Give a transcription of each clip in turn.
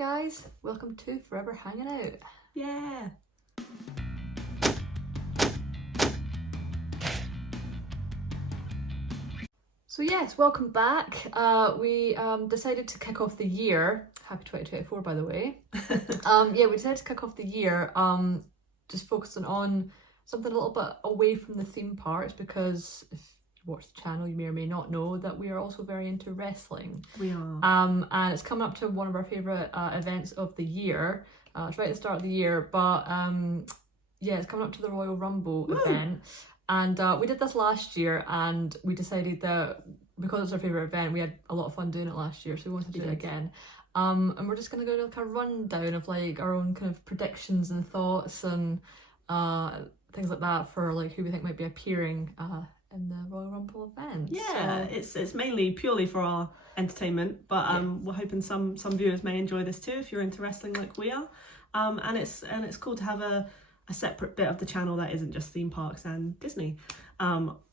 guys, welcome to Forever Hanging Out. Yeah. So yes, welcome back. We decided to kick off the year. Happy 2024, by the way. We decided to kick off the year just focusing on something a little bit away from the theme parks, because if you watch the channel, you may or may not know that we are also very into wrestling. We are. And it's coming up to one of our favourite events of the year. It's right at the start of the year, but it's coming up to the Royal Rumble event. And we did this last year, and we decided that because it's our favourite event, we had a lot of fun doing it last year, so we wanted to do it again. And we're just going to go to like a rundown of like our own kind of predictions and thoughts and things like that for like who we think might be appearing in the Royal Rumble event. Yeah, so it's mainly purely for our entertainment, but we're hoping some viewers may enjoy this too if you're into wrestling like we are. And it's cool to have a separate bit of the channel that isn't just theme parks and Disney.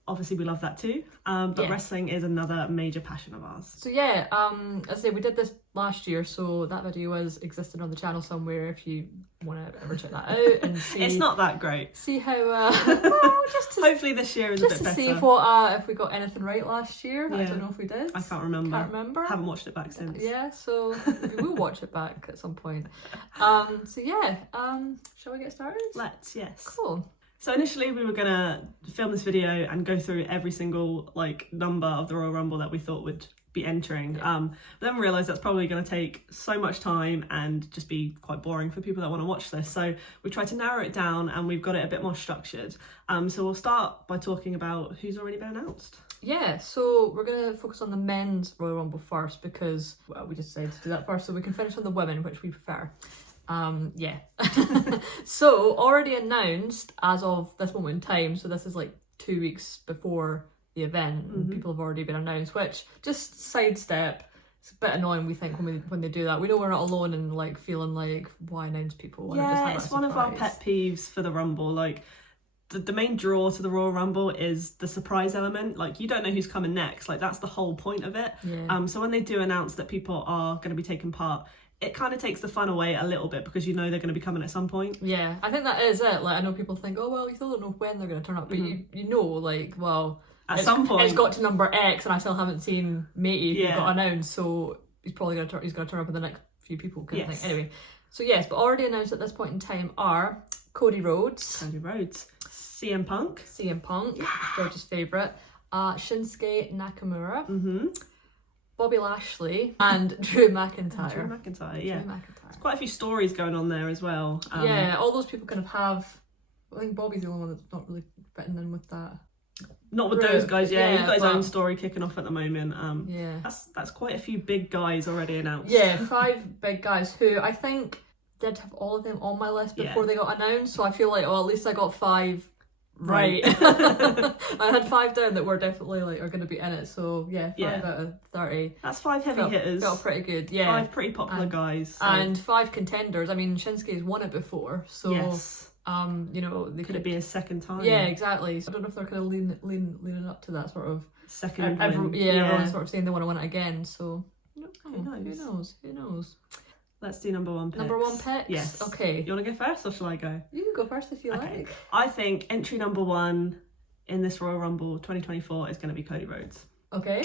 Obviously we love that too, but wrestling is another major passion of ours. So as I say, we did this last year, so that video is existing on the channel somewhere if you want to ever check that out and see. It's not that great. See how just to, hopefully this year is a bit better. Just to see if we got anything right last year. I don't know if we did. I can't remember. Haven't watched it back since. Yeah, so we will watch it back at some point. Shall we get started? Let's. Yes. Cool. So initially we were gonna film this video and go through every single like number of the Royal Rumble that we thought would be entering. But then we realised that's probably going to take so much time and just be quite boring for people that want to watch this. So we tried to narrow it down, and we've got it a bit more structured. So we'll start by talking about who's already been announced. Yeah, so we're going to focus on the men's Royal Rumble first because, we just decided to do that first, so we can finish on the women, which we prefer. So already announced as of this moment in time, so this is like 2 weeks before the event, and people have already been announced, which, just sidestep, it's a bit annoying, we think, when they do that. We know we're not alone in like feeling like, why announce people? It's one of our pet peeves for the Rumble. Like the main draw to the Royal Rumble is the surprise element. Like, you don't know who's coming next. Like, that's the whole point of it. So when they do announce that people are going to be taking part, it kind of takes the fun away a little bit, because you know they're going to be coming at some point. Yeah, I think that is it. Like, I know people think, oh well, you still don't know when they're going to turn up, but you know, like, well, at some point it's got to number X, and I still haven't seen Matey who got announced, so he's probably going to turn up with the next few people. Kind of thing. Anyway, so yes, but already announced at this point in time are Cody Rhodes, CM Punk, George's favourite, Shinsuke Nakamura, Bobby Lashley, and Drew McIntyre. Drew McIntyre. There's quite a few stories going on there as well. All those people kind of have. I think Bobby's the only one that's not really fitting in with that. Not with those guys, he's got his own story kicking off at the moment. That's quite a few big guys already announced. Yeah, 5 big guys who I think did have all of them on my list before they got announced, so I feel like, at least I got 5 right. I had 5 down that were definitely like are going to be in it, so 5 out of 30. That's 5 heavy hitters. Felt pretty good, 5 pretty popular guys. So. And 5 contenders. I mean, Shinsuke's won it before, so they could it be his second time? Yeah, exactly. So I don't know if they're kind of leaning up to that sort of second everyone's sort of saying they want to win it again, so who knows. Let's do number 1 picks. Number 1 picks? Yes. Okay. You want to go first, or shall I go? You can go first if you like. I think entry number 1 in this Royal Rumble 2024 is going to be Cody Rhodes. Okay.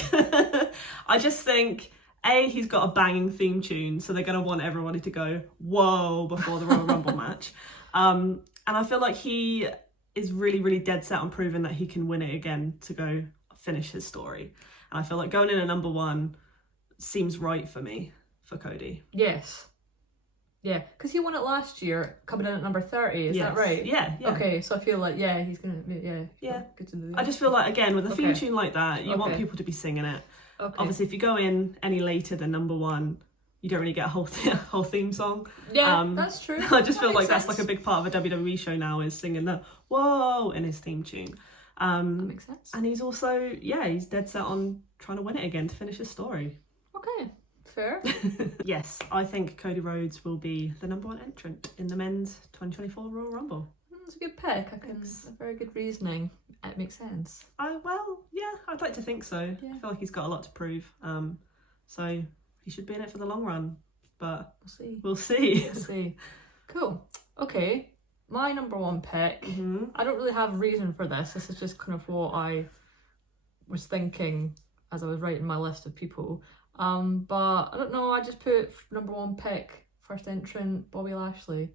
I just think, he's got a banging theme tune, so they're going to want everybody to go, whoa, before the Royal Rumble match. And I feel like he is really, really dead set on proving that he can win it again to go finish his story. And I feel like going in at number 1 seems right for me. For Cody. Yes. Yeah, because he won it last year, coming in at number 30, is that right? Yeah. Okay, so I feel like, he's going to, good to know. I just feel like, again, with a theme tune like that, you want people to be singing it. Okay. Obviously, if you go in any later than number 1, you don't really get a whole theme song. Yeah, that's true. I just feel like that's like a big part of a WWE show now, is singing the whoa in his theme tune. That makes sense. And he's also, he's dead set on trying to win it again to finish his story. Okay. Fair. Yes, I think Cody Rhodes will be the number 1 entrant in the men's 2024 Royal Rumble. That's a good pick. A very good reasoning. It makes sense. I'd like to think so. I feel like he's got a lot to prove. So he should be in it for the long run. but we'll see. We'll see. We'll see. Cool. Okay. My number one pick. Mm-hmm. I don't really have a reason for this. This is just kind of what I was thinking as I was writing my list of people. But I don't know. I just put number one pick, first entrant, Bobby Lashley.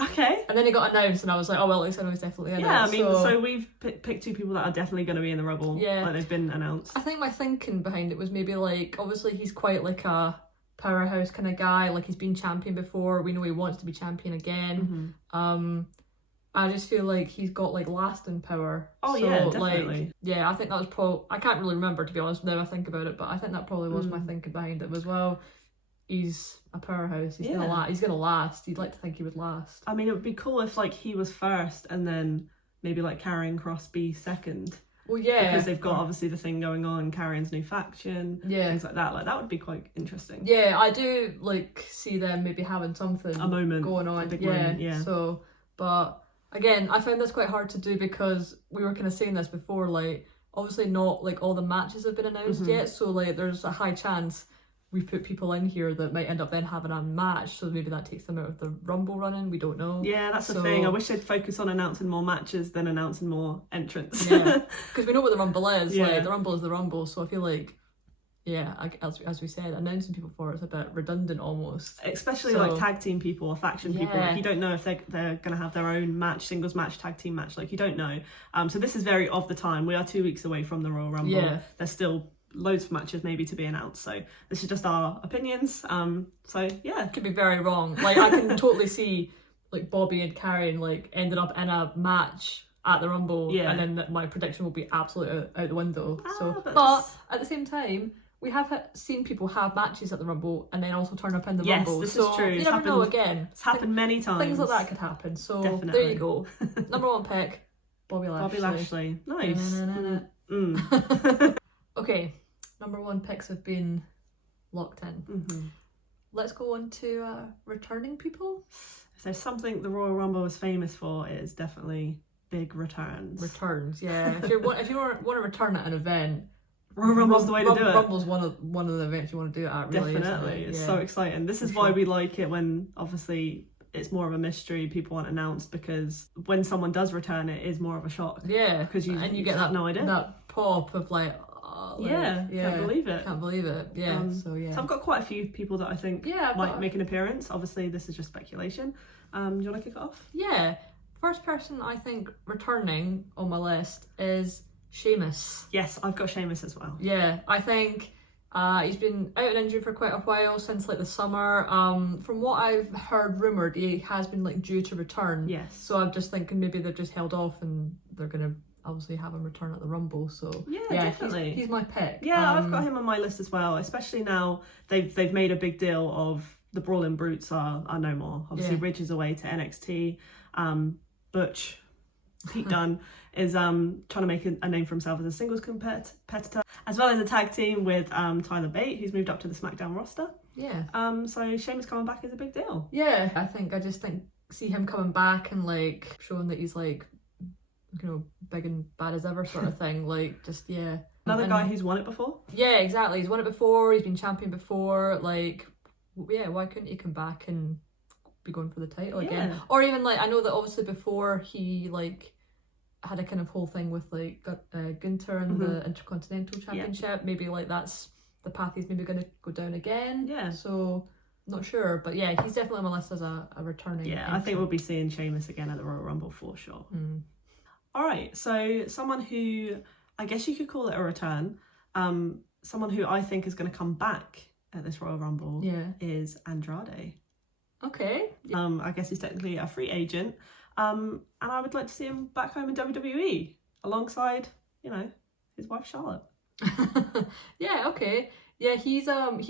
Okay. And then he got announced, and I was like, oh well, at least I know he's definitely in it. Yeah, I mean, so we've picked two people that are definitely going to be in the Rumble. Yeah. Like they've been announced. I think my thinking behind it was maybe like, obviously he's quite like a powerhouse kind of guy. Like he's been champion before. We know he wants to be champion again. Mm-hmm. I just feel like he's got like lasting power. Oh so, yeah, definitely. Like, yeah, I think that was probably, I can't really remember to be honest now I think about it, but I think that probably was my thinking behind it as well. He's a powerhouse. He's gonna last. You'd like to think he would last. I mean, it would be cool if like he was first and then maybe like Karrion Kross be second. Well, yeah, because they've got obviously the thing going on, Karrion's new faction, things like that. Like that would be quite interesting. Yeah, I do like see them maybe having something, a moment going on. A big moment, yeah. So, but again, I found this quite hard to do because we were kind of saying this before. Like, obviously not like all the matches have been announced yet, so like there's a high chance we've put people in here that might end up then having a match, so maybe that takes them out of the Rumble running. We don't know. Yeah, that's the thing. I wish they'd focus on announcing more matches than announcing more entrants. Yeah, because we know what the Rumble is. Yeah. Like the Rumble is the Rumble, so I feel like, yeah, as we said, announcing people for it's a bit redundant almost. Especially like tag team people or faction people. Like, you don't know if they're going to have their own match, singles match, tag team match. Like you don't know. So this is very of the time. We are 2 weeks away from the Royal Rumble. Yeah. There's still loads of matches maybe to be announced, so this is just our opinions. So yeah, Could be very wrong. Like I can totally see like Bobby and Karrion like ended up in a match at the Rumble, and then my prediction will be absolutely out the window. But at the same time, we have seen people have matches at the Rumble and then also turn up in the Rumble. This so is true. You never know. Again, it's happened many times. Things like that could happen. So definitely. There you go. Number one pick, Bobby Lashley. Bobby Lashley, nice. Okay, number one picks have been locked in. Let's go on to returning people. If there's something the Royal Rumble is famous for, it is definitely big returns. Returns, yeah. If you want to return at an event, Royal Rumble's the way to do it. Rumble's one of the events you want to do it at. Really, definitely, it's so exciting. This is why we like it when obviously it's more of a mystery. People aren't announced because when someone does return, it is more of a shock. Yeah, because you get have no idea. That pop of like. Can't believe it. Can't believe it. Yeah. So I've got quite a few people that I think might make an appearance. Obviously, this is just speculation. Do you want to kick it off? Yeah. First person I think returning on my list is Sheamus. Yes, I've got Sheamus as well. Yeah, I think he's been out and injured for quite a while since like the summer. From what I've heard rumoured, he has been like due to return. Yes. So I'm just thinking maybe they've just held off and they're gonna obviously have him return at the Rumble. So yeah, definitely. He's my pick. Yeah, I've got him on my list as well. Especially now they've made a big deal of the Brawling Brutes are no more. Obviously, Ridge is away to NXT. Butch, Pete Dunne is trying to make a name for himself as a singles competitor, as well as a tag team with Tyler Bate, who's moved up to the SmackDown roster. Yeah. So Sheamus coming back is a big deal. Yeah, I just think see him coming back and like showing that he's like, you know, big and bad as ever sort of thing. Like just another guy who's won it before. Yeah, exactly. He's won it before. He's been champion before. Like, yeah, why couldn't he come back and be going for the title again? Or even like I know that obviously before he like had a kind of whole thing with like Gunther and the Intercontinental Championship. Maybe like that's the path he's maybe going to go down again. Yeah. So not sure, but yeah, he's definitely on my list as a returning. Yeah, entrant. I think we'll be seeing Sheamus again at the Royal Rumble for sure. All right, so someone who I guess you could call it a return, someone who I think is going to come back at this Royal Rumble is Andrade. Okay. I guess he's technically a free agent, and I would like to see him back home in WWE alongside, you know, his wife Charlotte. Yeah. Okay. Yeah. He's on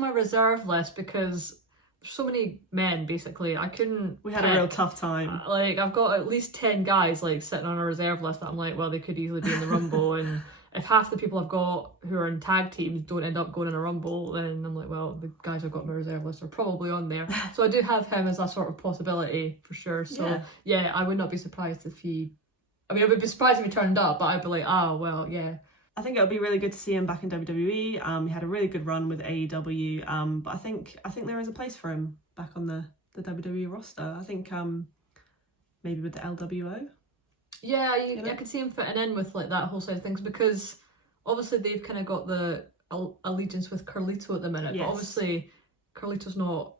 my reserve list because so many men basically. We had a real tough time. Like I've got at least 10 guys like sitting on a reserve list that I'm like, well, they could easily be in the Rumble, and if half the people I've got who are in tag teams don't end up going in a Rumble, then I'm like, well, the guys I've got on my reserve list are probably on there. So I do have him as a sort of possibility for sure. So yeah, I would not be surprised if I would be surprised if he turned up, but I'd be like, oh well, yeah, I think it would be really good to see him back in WWE. He had a really good run with AEW, but I think there is a place for him back on the WWE roster. I think maybe with the LWO. Yeah, I could see him fitting in with like that whole side of things, because obviously they've kind of got the allegiance with Carlito at the minute, but obviously Carlito's not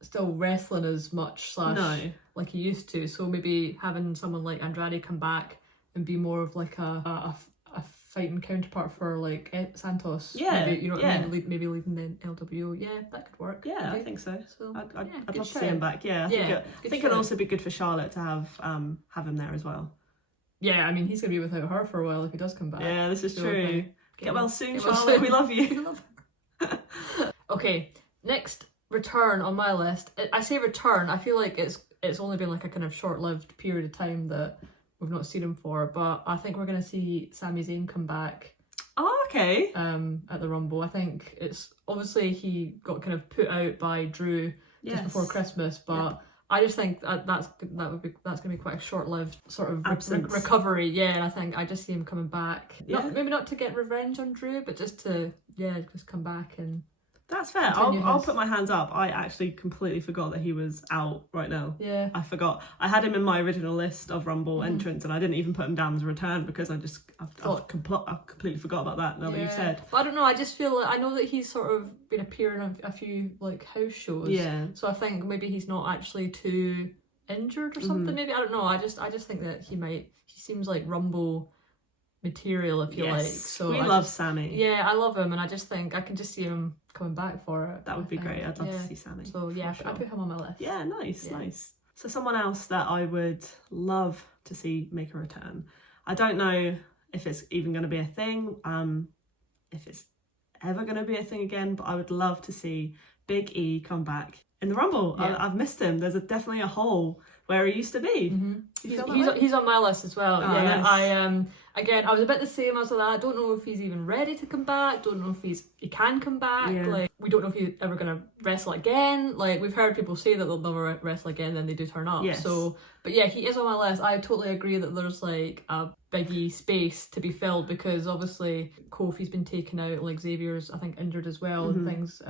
still wrestling as much like he used to. So maybe having someone like Andrade come back and be more of like a fighting counterpart for like Santos. Yeah, maybe, you know what I mean? Maybe leading the LWO. Yeah, that could work. Yeah, I think so. I'd love to see him back. Yeah, I think it'd also be good for Charlotte to have him there as well. Yeah, I mean, he's gonna be without her for a while if he does come back. Yeah, this is true. Get well soon, Charlotte. We love you. We love her. Okay, next return on my list. I say return. I feel like it's only been like a kind of short-lived period of time that we've not seen him for, but I think we're going to see Sami Zayn come back. Oh, okay. At the Rumble. I think it's obviously he got kind of put out by Drew just before Christmas, but I just think that's going to be quite a short-lived sort of recovery. Yeah, and I think I just see him coming back. Maybe not to get revenge on Drew, but just to just come back and. That's fair. I'll put my hands up. I actually completely forgot that he was out right now. Yeah. I forgot. I had him in my original list of Rumble entrants, and I didn't even put him down as a return because I completely forgot about that now that you've said. But I don't know, I just feel like I know that he's sort of been appearing on a few like house shows. Yeah. So I think maybe he's not actually too injured or something. Maybe, I don't know. I just think that he seems like Rumble material, if you like. So we love Sammy. Yeah, I love him, and I just think I can just see him coming back for it. That would be great. I'd love to see Sammy. So yeah, I put him on my list. Yeah, nice. So someone else that I would love to see make a return. I don't know if it's even going to be a thing, if it's ever going to be a thing again, but I would love to see Big E come back in the Rumble. Yeah. I've missed him. There's definitely a hole where he used to be. He's on my list as well. Oh, yeah, nice. I was a bit the same as that. I don't know if he's even ready to come back. Don't know if he can come back. Yeah. Like, we don't know if he's ever gonna wrestle again. Like, we've heard people say that they'll never wrestle again, then they do turn up. Yes. So, but yeah, he is on my list. I totally agree that there's like a biggie space to be filled, because obviously Kofi's been taken out. Like, Xavier's I think injured as well and things.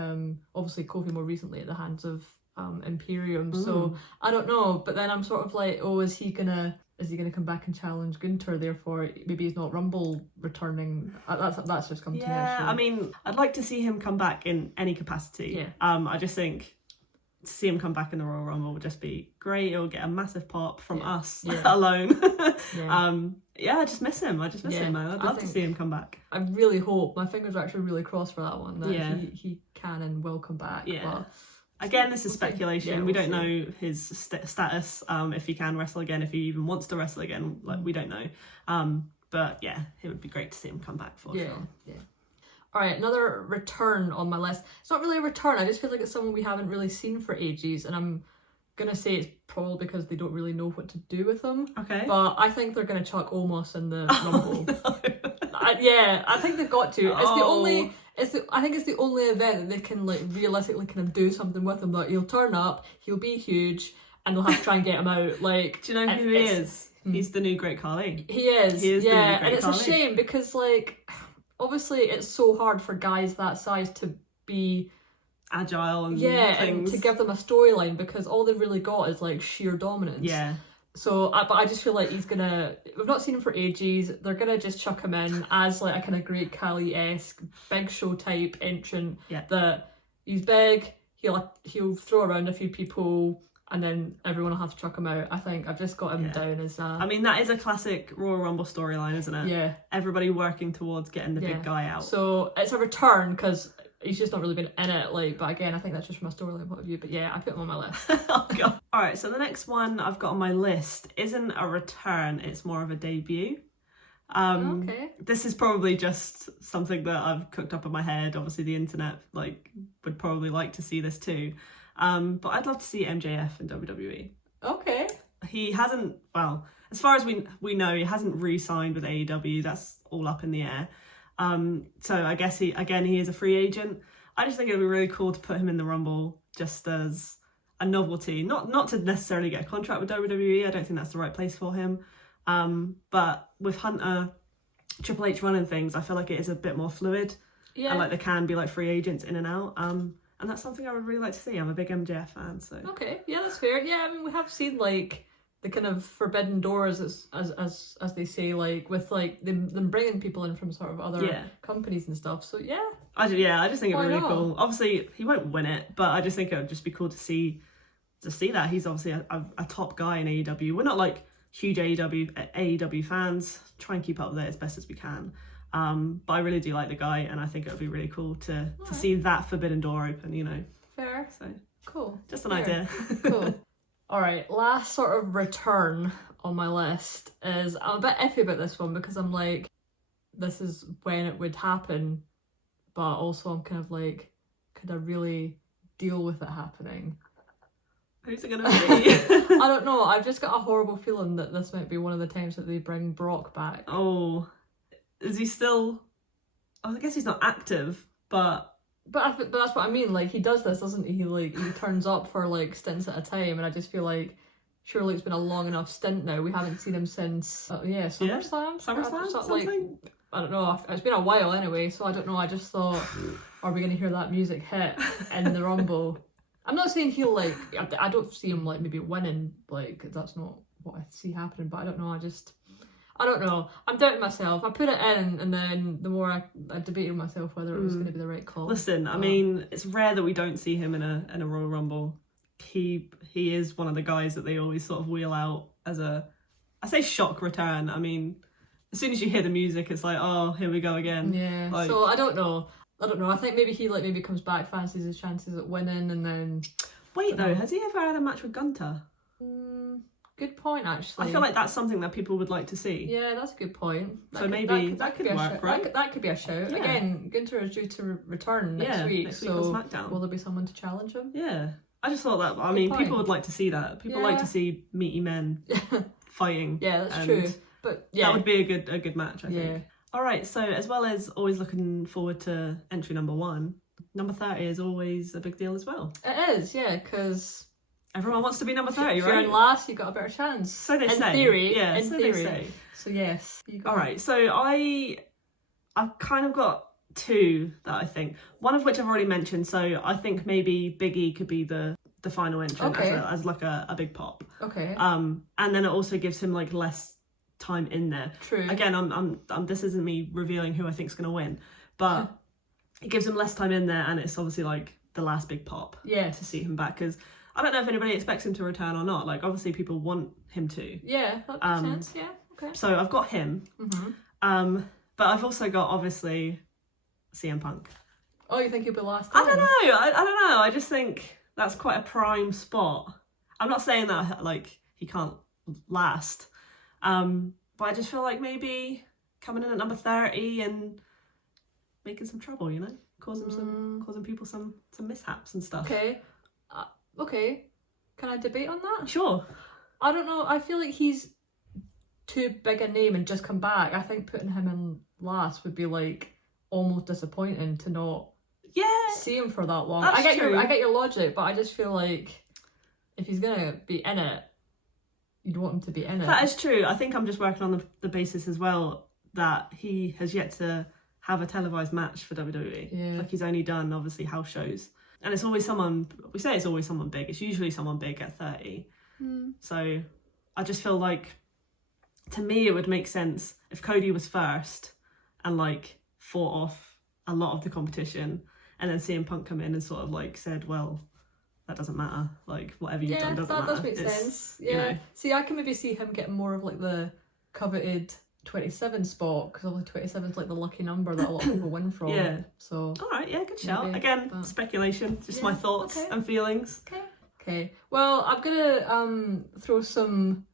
Obviously Kofi more recently at the hands of Imperium. So I don't know, but then I'm sort of like, is he gonna come back and challenge Gunther? Therefore maybe he's not Rumble returning. That's just come to me. Yeah, I mean, I'd like to see him come back in any capacity. Yeah. I just think to see him come back in the Royal Rumble would just be great. It'll get a massive pop from us alone. I just miss him. I just miss him, man. I'd love to see him come back. I really hope, my fingers are actually really crossed for that one, that he can and will come back. Yeah. But again, this is speculation. We don't know his status, if he can wrestle again, if he even wants to wrestle again. Like, we don't know. But yeah, it would be great to see him come back for sure. Yeah. All right, another return on my list. It's not really a return. I just feel like it's someone we haven't really seen for ages, and I'm gonna say it's probably because they don't really know what to do with him. Okay. But I think they're gonna chuck Omos in the Rumble. I think they've got to. I think it's the only event that they can like realistically kind of do something with him. That he'll turn up, he'll be huge, and they'll have to try and get him out. Like, do you know who he is? He's the new Great Khali. He is. He is the new Great and it's Khali. a shame because like obviously it's so hard for guys that size to be agile and things. And to give them a storyline, because all they've really got is like sheer dominance. Yeah. So, but I just feel like we've not seen him for ages. They're gonna just chuck him in as like a kind of Great Khali-esque Big Show type entrant. Yeah. That he's big. He'll throw around a few people, and then everyone will have to chuck him out. I think I've just got him down as I mean, that is a classic Royal Rumble storyline, isn't it? Yeah. Everybody working towards getting the big guy out. So it's a return because he's just not really been in it. Like, but again, I think that's just from a storyline point of view. But yeah, I put him on my list. Oh god. All right, so the next one I've got on my list isn't a return; it's more of a debut. Okay. This is probably just something that I've cooked up in my head. Obviously, the internet would probably like to see this too. But I'd love to see MJF in WWE. Okay. He hasn't, well, as far as we know, he hasn't re-signed with AEW. That's all up in the air. So I guess he is a free agent. I just think it'd be really cool to put him in the Rumble just as a novelty. Not to necessarily get a contract with WWE. I don't think that's the right place for him. But with Hunter Triple H running things, I feel like it is a bit more fluid. Yeah. And like there can be like free agents in and out. And that's something I would really like to see. I'm a big MJF fan, so. Okay, yeah, that's fair. Yeah, I mean, we have seen like the kind of forbidden doors, as they say, like with like them bringing people in from sort of other companies and stuff. So yeah, I just think it'd be really not? cool. Obviously, he won't win it, but I just think it would just be cool to see that. He's obviously a top guy in AEW. We're not like huge AEW fans. Try and keep up with it as best as we can. But I really do like the guy, and I think it would be really cool to see that forbidden door open. You know. Fair. So cool. Just an idea. Cool. All right, last sort of return on my list is, I'm a bit iffy about this one because I'm like, this is when it would happen, but also I'm kind of like, could I really deal with it happening? Who's it gonna be? I don't know. I've just got a horrible feeling that this might be one of the times that they bring Brock back. Oh, is he still? Oh, I guess he's not active, but that's what I mean. Like, he does this, doesn't he? He turns up for like stints at a time, and I just feel like surely it's been a long enough stint now. We haven't seen him since SummerSlam. Something. I don't know. It's been a while anyway, so I don't know. I just thought, are we going to hear that music hit in the Rumble? I'm not saying he'll like. I don't see him like maybe winning. Like, that's not what I see happening. But I don't know. I don't know. I'm doubting myself. I put it in, and then the more I debated myself whether it was going to be the right call. Listen, I mean, it's rare that we don't see him in a Royal Rumble. He is one of the guys that they always sort of wheel out as I say shock return. I mean, as soon as you hear the music, it's like, oh, here we go again. Yeah. Like, so I don't know. I think maybe he maybe comes back, fancies his chances at winning, and then. Wait though, has he ever had a match with Gunter? Good point, actually. I feel like that's something that people would like to see. Yeah, that's a good point. That could work, right? That could be a shout. Yeah. Again, Gunther is due to return next week. Next week on SmackDown. Will there be someone to challenge him? Yeah. I just thought that, I mean, people would like to see that. People like to see meaty men fighting. Yeah, that's true. But yeah. That would be a good match, I think. Yeah. Alright, so as well as always looking forward to entry number 1, number 30 is always a big deal as well. It is, yeah, because everyone wants to be number 30, right? If you're in last, you've got a better chance. So they say. In theory. Yeah, in theory. they say. So yes. Alright, so I've kind of got 2 that I think. One of which I've already mentioned, so I think maybe Big E could be the final entrant as like a big pop. Okay. And then it also gives him like less time in there. True. Again, I'm this isn't me revealing who I think's gonna win, but it gives him less time in there, and it's obviously like the last big pop. Yeah. To see him back, because I don't know if anybody expects him to return or not. Like, obviously people want him to. Yeah, that makes sense. Yeah. Okay. So I've got him. Mm-hmm. But I've also got obviously CM Punk. Oh, you think he'll be last time? I don't know. I don't know. I just think that's quite a prime spot. I'm not saying that like he can't last. But I just feel like maybe coming in at number 30 and making some trouble, you know, causing people some mishaps and stuff. Okay. Okay. Can I debate on that? Sure. I don't know. I feel like he's too big a name and just come back. I think putting him in last would be like almost disappointing to not see him for that long. That's I get your logic, but I just feel like if he's gonna be in it, you'd want him to be in it. That is true. I think I'm just working on the basis as well that he has yet to have a televised match for WWE. Yeah. Like, he's only done obviously house shows, and it's always someone. We say it's always someone big. It's usually someone big at 30. So I just feel like, to me, it would make sense if Cody was first and like fought off a lot of the competition, and then CM Punk come in and sort of like said, well, that doesn't matter. Like, whatever you've done doesn't matter. That does make sense. Yeah. You know. See, I can maybe see him getting more of like the coveted 27 spot, because obviously 27 is like the lucky number that a lot of people win from. Yeah. So. All right. Yeah. Good shout. Maybe, Again, speculation. Just my thoughts and feelings. Okay. Well, I'm gonna throw some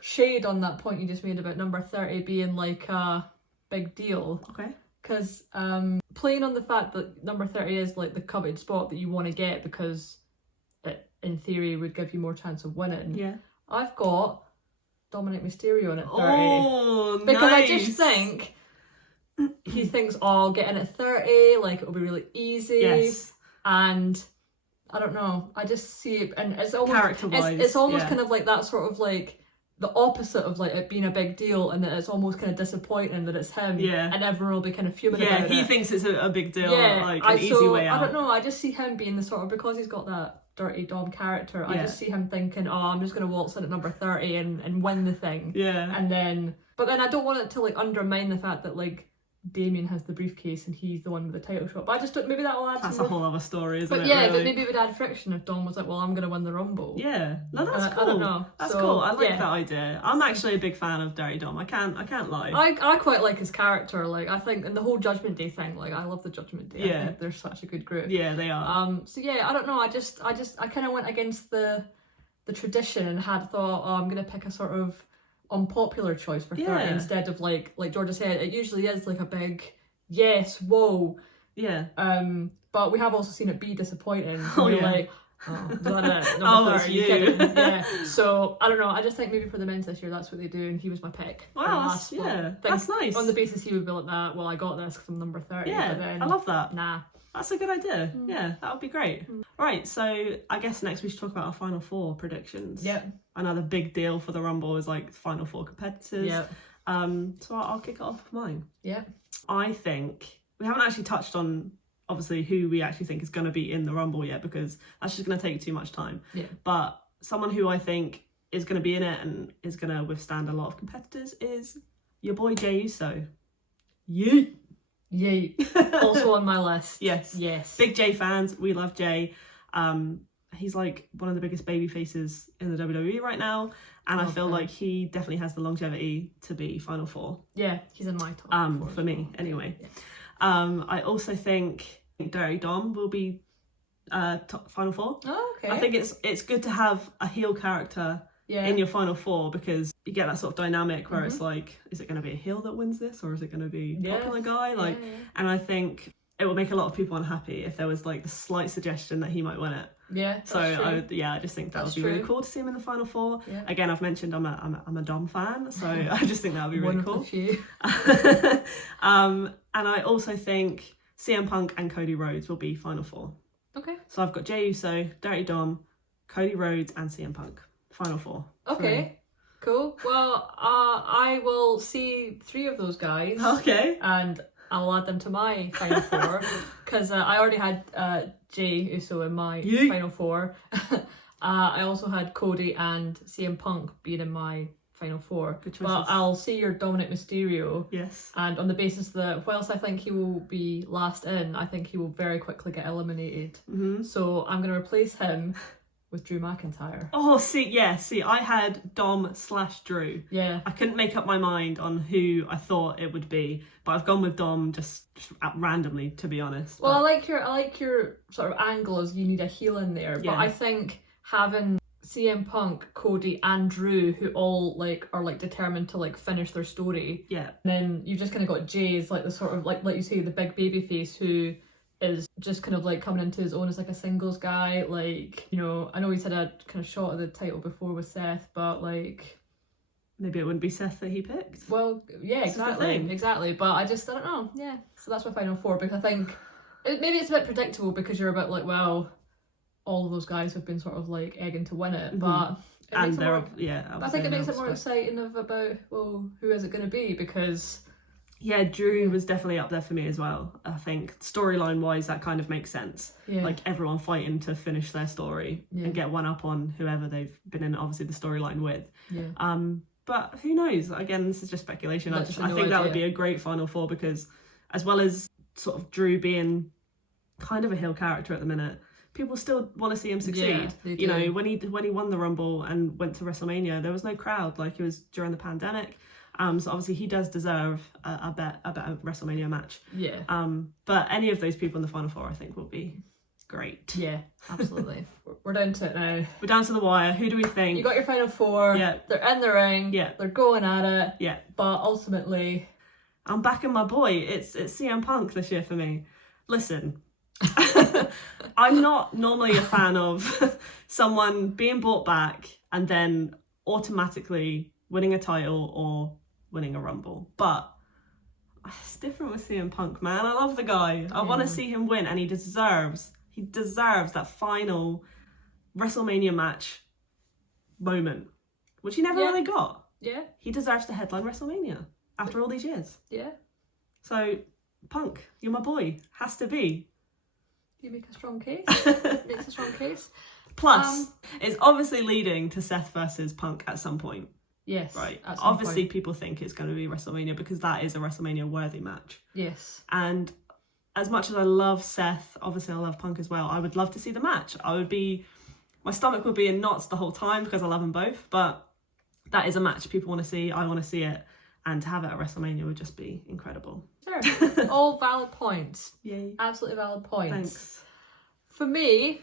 shade on that point you just made about number 30 being like a big deal. Okay. Because playing on the fact that number 30 is like the coveted spot that you want to get because it, in theory, would give you more chance of winning. Yeah. I've got Dominic Mysterio in at 30. Oh, because nice. I just think he thinks, oh, I'll get in at 30, like it'll be really easy. Yes. And I don't know, I just see it, and it's almost character-wise, it's almost kind of like that sort of like the opposite of like it being a big deal, and that it's almost kind of disappointing that it's him, and everyone will be kind of fuming about it. Yeah, he thinks it's a big deal, like an easy way out. I don't know, I just see him being the sort of, because he's got that Dirty Dom character, I just see him thinking, oh, I'm just going to waltz in at number 30 and win the thing. Yeah. And then, but then I don't want it to like undermine the fact that like Damien has the briefcase and he's the one with the title shot. But I just don't, maybe that'll add That's a whole other story, isn't it? But yeah, really? but maybe it would add friction if Dom was like, well, I'm going to win the Rumble. Yeah. No, that's cool. I don't know. That's cool. I like that idea. I'm actually a big fan of Dirty Dom. I can't lie. I quite like his character. Like, I think, and the whole Judgment Day thing, like, I love the Judgment Day. I think they're such a good group. Yeah, they are. So yeah, I don't know. I kind of went against the tradition and had thought, oh, I'm going to pick a sort of unpopular choice for 30 instead of like Georgia said, it usually is like a big yes, whoa. Yeah. But we have also seen it be disappointing. Oh, you're yeah. like, oh, is that it? Number 30, you. kidding? Yeah. So I don't know. I just think maybe for the men's this year, that's what they do, and he was my pick. Wow, that's nice. On the basis he would be like that. Well, I got this because I'm number 30. Yeah, but then, I love that. Nah. That's a good idea. Yeah, that would be great. Right, so I guess next we should talk about our Final Four predictions. Yep. Another big deal for the Rumble is like Final Four competitors. Yep. So I'll kick it off with mine. Yeah. I think we haven't actually touched on obviously who we actually think is going to be in the Rumble yet, because that's just going to take too much time. Yeah. But someone who I think is going to be in it and is going to withstand a lot of competitors is your boy Jey Uso. Yeet. Yay. Also on my list. Yes. Big Jey fans. We love Jey. He's like one of the biggest baby faces in the WWE right now, and I feel like he definitely has the longevity to be Final Four. Yeah, he's in my top four for me anyway. Yeah. I also think Dirty Dom will be top Final Four. Oh, okay. I think it's good to have a heel character in your Final Four, because you get that sort of dynamic where it's like, is it going to be a heel that wins this, or is it going to be a popular guy? Like, and I think it would make a lot of people unhappy if there was like the slight suggestion that he might win it. Yeah. So I just think that would be really cool to see him in the Final Four. Yeah. Again, I've mentioned I'm a Dom fan, so I just think that would be really cool. One of the few. And I also think CM Punk and Cody Rhodes will be Final Four. Okay. So I've got Jey Uso, Dirty Dom, Cody Rhodes, and CM Punk. Final Four. Okay. Cool. Well, I will see 3 of those guys. Okay. And I'll add them to my Final Four, because I already had Jey Uso in my Final Four. I also had Cody and CM Punk being in my Final Four. Good choices. But I'll see your Dominic Mysterio. Yes. And on the basis that whilst I think he will be last in, I think he will very quickly get eliminated. Mm-hmm. So I'm going to replace him with Drew McIntyre. Oh, see, I had Dom/Drew. Yeah. I couldn't make up my mind on who I thought it would be, but I've gone with Dom just randomly, to be honest. Well, I like your sort of angle as you need a heel in there, but I think having CM Punk, Cody, and Drew, who all are determined to finish their story. Yeah. And then you've just kind of got Jey as the sort of like you say, the big baby face who is just kind of coming into his own as a singles guy. I know he's had a kind of shot at the title before with Seth, but maybe it wouldn't be Seth that he picked. Well, yeah, exactly. But I don't know. Yeah, so that's my Final Four, because I think maybe it's a bit predictable because you're a bit well, all of those guys have been sort of egging to win it, but I think it makes it more exciting about who is it going to be, because. Yeah, Drew was definitely up there for me as well. I think storyline wise, that kind of makes sense. Yeah. Everyone fighting to finish their story and get one up on whoever they've been in, obviously, the storyline with. Yeah. But who knows? Again, this is just speculation. I think that would be a great Final Four, because as well as sort of Drew being kind of a heel character at the minute, people still want to see him succeed. Yeah, when he won the Rumble and went to WrestleMania, there was no crowd. It was during the pandemic. So obviously he does deserve a better WrestleMania match. Yeah. But any of those people in the Final Four, I think, will be great. Yeah, absolutely. We're down to it now. We're down to the wire. Who do we think? You got your Final Four. Yeah. They're in the ring. Yeah. They're going at it. Yeah. But ultimately, I'm backing my boy. It's CM Punk this year for me. Listen. I'm not normally a fan of someone being brought back and then automatically winning a title or winning a Rumble, but it's different with CM Punk, man. I love the guy. I want to see him win, and he deserves that final WrestleMania match moment. which he never really got. Yeah. He deserves to headline WrestleMania after all these years. Yeah. So, Punk, you're my boy. Has to be. You make a strong case. Makes a strong case. Plus, it's obviously leading to Seth versus Punk at some point. Yes. Right. At some Obviously, point. people think it's going to be WrestleMania because that is a WrestleMania worthy match. Yes. And as much as I love Seth, obviously I love Punk as well. I would love to see the match. My stomach would be in knots the whole time because I love them both. But that is a match people want to see. I want to see it. And to have it at WrestleMania would just be incredible. Sure. All valid points. Yay. Absolutely valid points. Thanks. For me,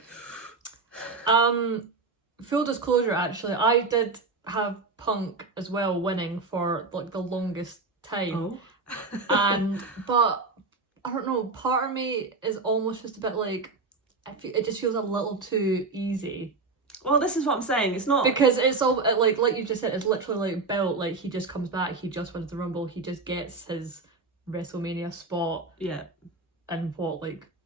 full disclosure, actually, I did have Punk as well winning for like the longest time. Oh. But I don't know, part of me is almost just a bit like, it just feels a little too easy. Well, this is what I'm saying. It's not... Because it's all, like you just said, it's literally like built, like he just comes back, he just wins the Rumble, he just gets his WrestleMania spot. Yeah. And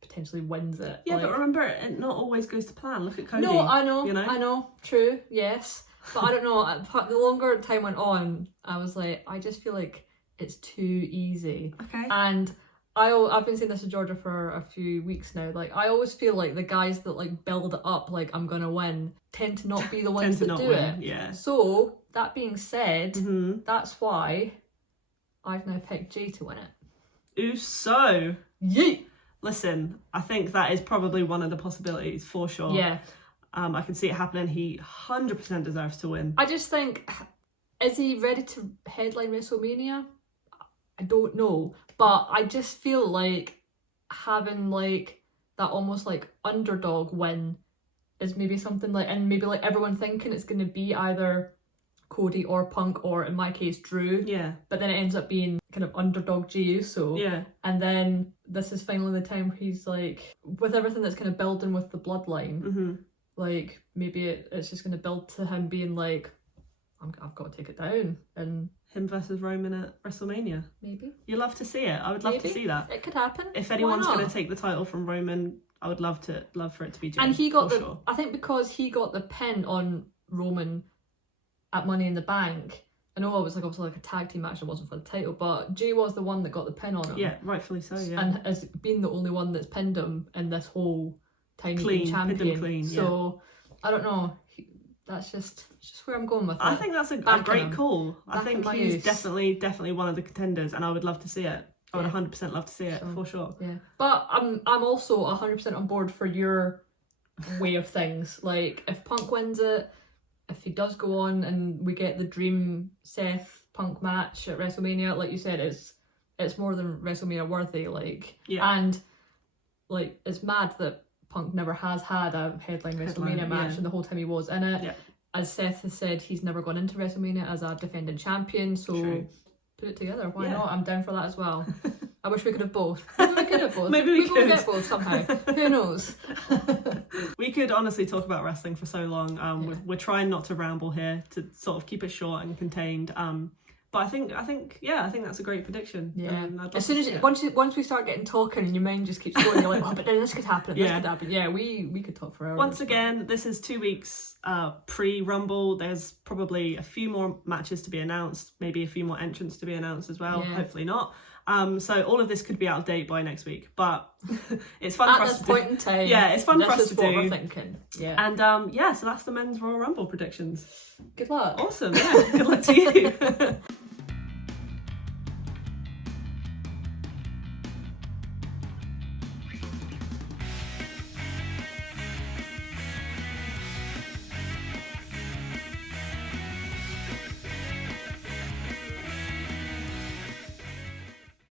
potentially wins it. Yeah, but remember, it not always goes to plan. Look at Cody. No, I know, you know? I know, true, yes. But I don't know, the longer time went on, I was like, I just feel like it's too easy. Okay. And I've been saying this to Georgia for a few weeks now. Like, I always feel like the guys that like build it up, like I'm gonna win, tend to not be the ones that do it. Yeah. So that being said, that's why I've now picked Jay to win it. Uso. Yeet. Listen, I think that is probably one of the possibilities for sure. Yeah. I can see it happening. He 100% deserves to win. I just think, is he ready to headline WrestleMania? I don't know, but I just feel like having like that almost like underdog win is maybe something like, and maybe like everyone thinking it's going to be either Cody or Punk, or in my case Drew. Yeah. But then it ends up being kind of underdog Jey Uso. Yeah. And then this is finally the time where he's like, with everything that's kind of building with the bloodline, like maybe it's just going to build to him being like, I've got to take it down. And him versus Roman at WrestleMania. maybe. You love to see it. I would love to see that. It could happen. If anyone's going to take the title from Roman, I would love for it to be Jey. And he got sure. I think because he got the pin on Roman at Money in the Bank. I know it was like obviously like a tag team match, it wasn't for the title, but Jey was the one that got the pin on him. Yeah, rightfully so, yeah. And has been the only one that's pinned him in this whole time he's Clean, been champion. pinned him clean, so I don't know. That's just where I'm going with it. I think that's a great call. I think he's definitely one of the contenders, and I would love to see it. I would 100% love to see it, for sure. Yeah. But I'm also 100% on board for your way of things. Like, if Punk wins it, if he does go on and we get the dream Seth Punk match at WrestleMania, like you said, it's more than WrestleMania worthy. Like, and like it's mad that Punk never has had a headline WrestleMania match, and the whole time he was in it. Yeah. As Seth has said, he's never gone into WrestleMania as a defending champion, so put it together. Why not? I'm down for that as well. I wish we could have both. Maybe we could have both. Maybe we could get both somehow. Who knows? We could honestly talk about wrestling for so long. We're trying not to ramble here, to sort of keep it short and contained. But I think that's a great prediction. Yeah. As soon as once we start getting talking and your mind just keeps going, you're like, oh, but then this could happen. This could happen. Yeah, we could talk forever. Once again, this is 2 weeks pre-Rumble. There's probably a few more matches to be announced, maybe a few more entrants to be announced as well. Hopefully not. So all of this could be out of date by next week, but it's fun for us to do. At this point in time, it's fun for us to do. This is what we're thinking. Yeah. And so that's the men's Royal Rumble predictions. Good luck. Awesome. Yeah. Good luck to you.